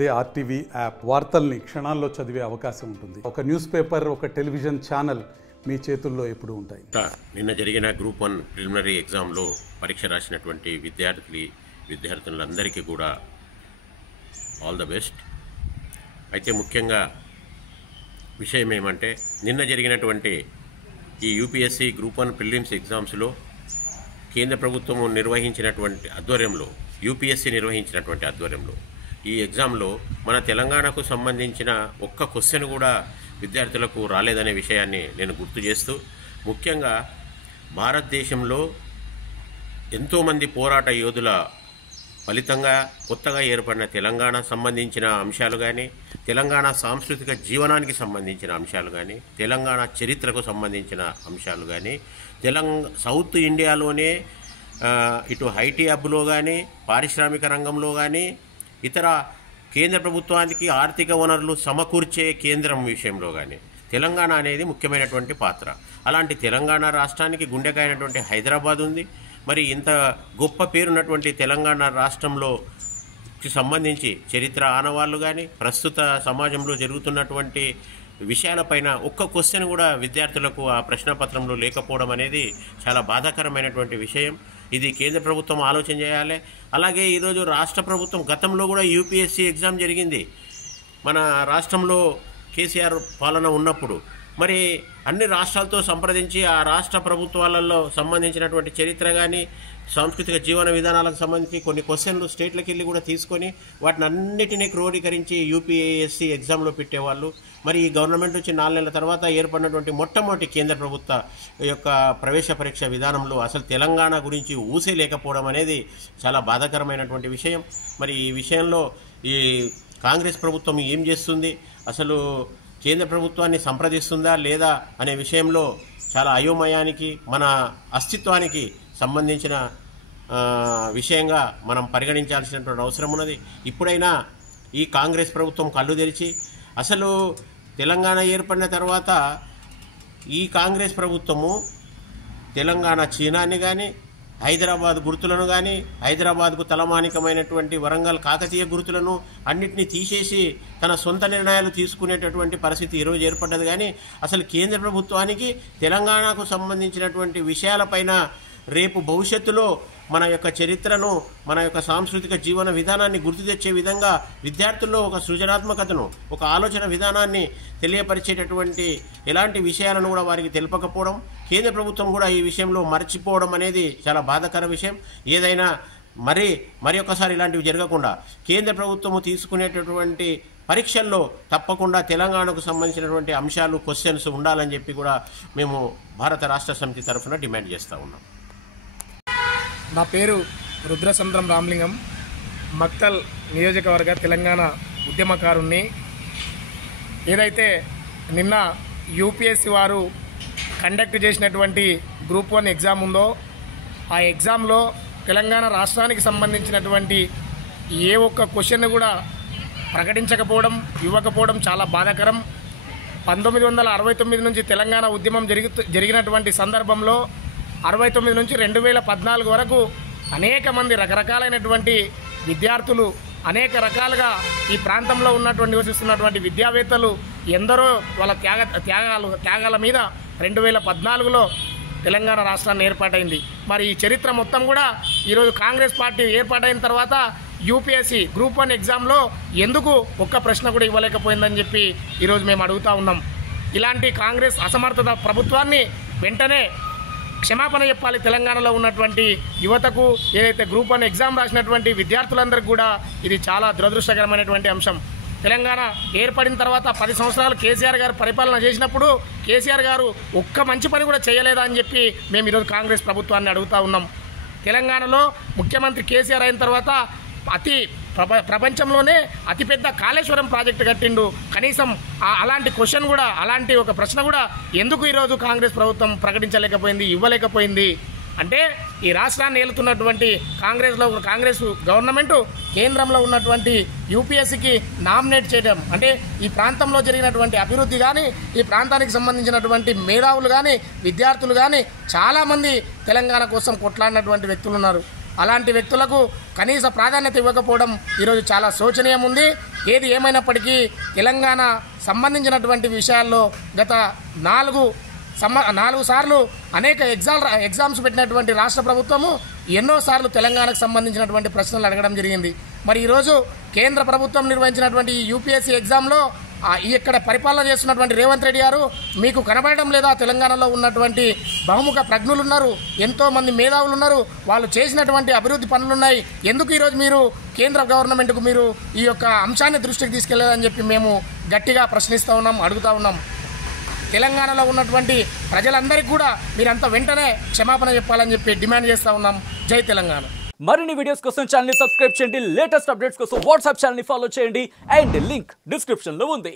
అదే RTV app వార్తల్ని క్షణాల్లో చదివే అవకాశం ఉంటుంది. ఒక న్యూస్ పేపర్, ఒక టెలివిజన్ ఛానల్ మీ చేతుల్లో ఎప్పుడూ ఉంటాయి. నిన్న జరిగిన గ్రూప్ 1 ప్రిలిమినరీ ఎగ్జామ్లో పరీక్ష రాసినటువంటి విద్యార్థులందరికీ కూడా ఆల్ ద బెస్ట్. అయితే ముఖ్యంగా విషయం ఏమంటే, నిన్న జరిగినటువంటి ఈ యూపీఎస్సీ గ్రూప్ 1 ప్రిలిమ్స్ ఎగ్జామ్స్లో కేంద్ర ప్రభుత్వం నిర్వహించినటువంటి ఆధ్వర్యంలో, యూపీఎస్సీ నిర్వహించినటువంటి ఆధ్వర్యంలో ఈ ఎగ్జామ్లో మన తెలంగాణకు సంబంధించిన ఒక్క క్వశ్చన్ కూడా విద్యార్థులకు రాలేదనే విషయాన్ని నేను గుర్తు చేస్తూ, ముఖ్యంగా భారతదేశంలో ఎంతోమంది పోరాట యోధుల ఫలితంగా కొత్తగా ఏర్పడిన తెలంగాణ సంబంధించిన అంశాలు కానీ, తెలంగాణ సాంస్కృతిక జీవనానికి సంబంధించిన అంశాలు కానీ, తెలంగాణ చరిత్రకు సంబంధించిన అంశాలు కానీ, సౌత్ ఇండియాలోనే ఇటు ఐటీ హబ్లో కానీ, పారిశ్రామిక రంగంలో కానీ, ఇతర కేంద్ర ప్రభుత్వానికి ఆర్థిక వనరులు సమకూర్చే కేంద్రం విషయంలో కానీ తెలంగాణ అనేది ముఖ్యమైనటువంటి పాత్ర. అలాంటి తెలంగాణ రాష్ట్రానికి గుండెకాయనటువంటి హైదరాబాద్ ఉంది. మరి ఇంత గొప్ప పేరున్నటువంటి తెలంగాణ రాష్ట్రంలోకి సంబంధించి చరిత్ర ఆనవాళ్ళు కానీ, ప్రస్తుత సమాజంలో జరుగుతున్నటువంటి విషయాలపైన ఒక్క క్వశ్చన్ కూడా విద్యార్థులకు ఆ ప్రశ్నపత్రంలో లేకపోవడం అనేది చాలా బాధాకరమైనటువంటి విషయం. ఇది కేంద్ర ప్రభుత్వం ఆలోచన చేయాలి. అలాగే ఈరోజు రాష్ట్ర ప్రభుత్వం, గతంలో కూడా యూపీఎస్సీ ఎగ్జామ్ జరిగింది మన రాష్ట్రంలో కేసీఆర్ పాలన ఉన్నప్పుడు. మరి అన్ని రాష్ట్రాలతో సంప్రదించి ఆ రాష్ట్ర ప్రభుత్వాలలో సంబంధించినటువంటి చరిత్ర కానీ, సాంస్కృతిక జీవన విధానాలకు సంబంధించి కొన్ని క్వశ్చన్లు స్టేట్లకు వెళ్ళి కూడా తీసుకొని వాటిని అన్నిటినీ క్రోడీకరించి యూపీఎస్సీ ఎగ్జామ్లో పెట్టేవాళ్ళు. మరి ఈ గవర్నమెంట్ నుంచి 4 నెలల తర్వాత ఏర్పడినటువంటి మొట్టమొదటి కేంద్ర ప్రభుత్వ యొక్క ప్రవేశ పరీక్ష విధానంలో అసలు తెలంగాణ గురించి ఊసే లేకపోవడం అనేది చాలా బాధాకరమైనటువంటి విషయం. మరి ఈ విషయంలో ఈ కాంగ్రెస్ ప్రభుత్వం ఏం చేస్తుంది, అసలు కేంద్ర ప్రభుత్వాన్ని సంప్రదిస్తుందా లేదా అనే విషయంలో చాలా అయోమయానికి, మన అస్తిత్వానికి సంబంధించిన విషయంగా మనం పరిగణించాల్సినటువంటి అవసరం ఉన్నది. ఇప్పుడైనా ఈ కాంగ్రెస్ ప్రభుత్వం కళ్ళు తెరిచి, అసలు తెలంగాణ ఏర్పడిన తర్వాత ఈ కాంగ్రెస్ ప్రభుత్వము తెలంగాణ చిహ్నాన్ని కానీ, హైదరాబాద్ గుర్తులను కానీ, హైదరాబాద్కు తలమానికమైనటువంటి వరంగల్ కాకతీయ గుర్తులను అన్నిటినీ తీసేసి తన సొంత నిర్ణయాలు తీసుకునేటటువంటి పరిస్థితి ఈరోజు ఏర్పడ్డది. కానీ అసలు కేంద్ర ప్రభుత్వానికి తెలంగాణకు సంబంధించినటువంటి విషయాలపైన రేపు భవిష్యత్తులో మన యొక్క చరిత్రను, మన యొక్క సాంస్కృతిక జీవన విధానాన్ని గుర్తు తెచ్చే విధంగా విద్యార్థుల్లో ఒక సృజనాత్మకతను, ఒక ఆలోచన విధానాన్ని తెలియపరిచేటటువంటి ఎలాంటి విషయాలను కూడా వారికి తెలపకపోవడం, కేంద్ర ప్రభుత్వం కూడా ఈ విషయంలో మర్చిపోవడం అనేది చాలా బాధాకర విషయం. ఏదైనా మరి ఒకసారి ఇలాంటివి జరగకుండా కేంద్ర ప్రభుత్వము తీసుకునేటటువంటి పరీక్షల్లో తప్పకుండా తెలంగాణకు సంబంధించినటువంటి అంశాలు, క్వశ్చన్స్ ఉండాలని చెప్పి కూడా మేము భారత రాష్ట్ర సమితి తరఫున డిమాండ్ చేస్తూ ఉన్నాం. నా పేరు రుద్రసంద్రం రామలింగం, మక్తల్ నియోజకవర్గ తెలంగాణ ఉద్యమకారుణ్ణి. ఏదైతే నిన్న యూపీఎస్సీ వారు కండక్ట్ చేసినటువంటి గ్రూప్ 1 ఎగ్జామ్ ఉందో, ఆ ఎగ్జామ్లో తెలంగాణ రాష్ట్రానికి సంబంధించినటువంటి ఏ ఒక్క క్వశ్చన్ కూడా ప్రకటించకపోవడం, ఇవ్వకపోవడం చాలా బాధాకరం. 1969 నుంచి తెలంగాణ ఉద్యమం జరిగినటువంటి సందర్భంలో 69 నుంచి 2014 వరకు అనేక మంది రకరకాలైనటువంటి విద్యార్థులు, అనేక రకాలుగా ఈ ప్రాంతంలో నివసిస్తున్నటువంటి విద్యావేత్తలు ఎందరో వాళ్ళ త్యాగాల మీద 2014లో తెలంగాణ రాష్ట్రాన్ని ఏర్పాటైంది. మరి ఈ చరిత్ర మొత్తం కూడా ఈరోజు కాంగ్రెస్ పార్టీ ఏర్పాటైన తర్వాత యూపీఎస్సీ గ్రూప్ 1 ఎగ్జామ్లో ఎందుకు ఒక్క ప్రశ్న కూడా ఇవ్వలేకపోయిందని చెప్పి ఈరోజు మేము అడుగుతూ ఉన్నాం. ఇలాంటి కాంగ్రెస్ అసమర్థత ప్రభుత్వాన్ని వెంటనే క్షమాపణ చెప్పాలి. తెలంగాణలో ఉన్నటువంటి యువతకు, ఏదైతే గ్రూప్ 1 ఎగ్జామ్ రాసినటువంటి విద్యార్థులందరికీ కూడా ఇది చాలా దురదృష్టకరమైనటువంటి అంశం. తెలంగాణ ఏర్పడిన తర్వాత 10 సంవత్సరాలు కేసీఆర్ గారు పరిపాలన చేసినప్పుడు కేసీఆర్ గారు ఒక్క మంచి పని కూడా చేయలేదా అని చెప్పి మేము ఈరోజు కాంగ్రెస్ ప్రభుత్వాన్ని అడుగుతూ ఉన్నాం. తెలంగాణలో ముఖ్యమంత్రి కేసీఆర్ అయిన తర్వాత ప్రపంచంలోనే అతిపెద్ద కాళేశ్వరం ప్రాజెక్టు కట్టిండు. కనీసం అలాంటి క్వశ్చన్ కూడా, అలాంటి ఒక ప్రశ్న కూడా ఎందుకు ఈరోజు కాంగ్రెస్ ప్రభుత్వం ప్రకటించలేకపోయింది, ఇవ్వలేకపోయింది అంటే ఈ రాష్ట్రాన్ని ఏలుతున్నటువంటి కాంగ్రెస్ గవర్నమెంట్ కేంద్రంలో ఉన్నటువంటి యూపీఎస్సీకి నామినేట్ చేయడం అంటే ఈ ప్రాంతంలో జరిగినటువంటి అభివృద్ధి కానీ, ఈ ప్రాంతానికి సంబంధించినటువంటి మేధావులు కానీ, విద్యార్థులు కానీ చాలామంది తెలంగాణ కోసం కొట్లాడినటువంటి వ్యక్తులు ఉన్నారు. అలాంటి వ్యక్తులకు కనీస ప్రాధాన్యత ఇవ్వకపోవడం ఈరోజు చాలా శోచనీయం ఉంది. ఏది ఏమైనప్పటికీ తెలంగాణ సంబంధించినటువంటి విషయాల్లో గత 4 సార్లు అనేక ఎగ్జామ్స్ పెట్టినటువంటి రాష్ట్ర ప్రభుత్వము ఎన్నోసార్లు తెలంగాణకు సంబంధించినటువంటి ప్రశ్నలు అడగడం జరిగింది. మరి ఈరోజు కేంద్ర ప్రభుత్వం నిర్వహించినటువంటి ఈ యూపీఎస్సీ ఎగ్జామ్లో ఇక్కడ పరిపాలన చేస్తున్నటువంటి రేవంత్ రెడ్డి గారు మీకు కనబడడం లేదా? తెలంగాణలో ఉన్నటువంటి బహుముఖ ప్రజ్ఞులు ఉన్నారు, ఎంతోమంది మేధావులు ఉన్నారు, వాళ్ళు చేసినటువంటి అభివృద్ధి పనులున్నాయి. ఎందుకు ఈరోజు మీరు కేంద్ర గవర్నమెంట్కు మీరు ఈ యొక్క అంశాన్ని దృష్టికి తీసుకెళ్లేదని చెప్పి మేము గట్టిగా ప్రశ్నిస్తూ ఉన్నాం, అడుగుతూ ఉన్నాం. తెలంగాణలో ఉన్నటువంటి ప్రజలందరికీ కూడా మీరంతా వెంటనే క్షమాపణ చెప్పాలని చెప్పి డిమాండ్ చేస్తూ ఉన్నాం. జై తెలంగాణ. మరిన్ని వీడియోస్ కోసం ఛానల్ ని సబ్స్క్రైబ్ చేయండి, లేటెస్ట్ అప్డేట్స్ కోసం వాట్సాప్ ఛానల్ ని ఫాలో చేయండి అండ్ లింక్ డిస్క్రిప్షన్ లో ఉంది.